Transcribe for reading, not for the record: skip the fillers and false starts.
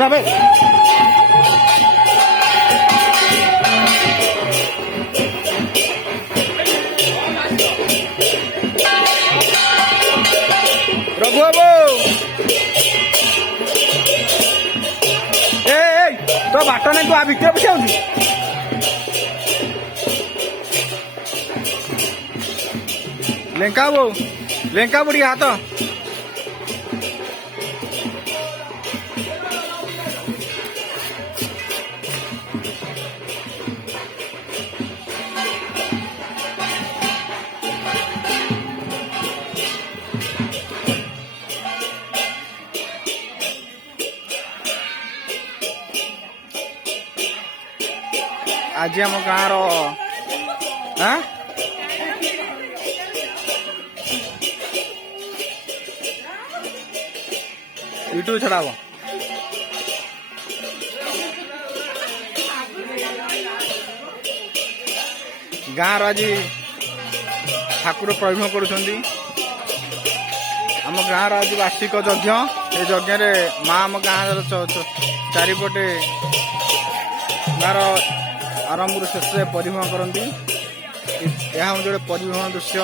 बुरा बे रघु बाबू तो बाट नहीं तू आ भितर पशा लेंका बुढ़ी हाथ आज आम गाँव यूट्यूब छड़ा गाँव आज ठाकुर प्रभु करुँच आम गाँव आज वार्षिक यज्ञ ये यज्ञ माँ आम गाँव चारिपटे गाँव आरंभ शेष परिभ्रमण करती यह जो परिभ्रमण दृश्य।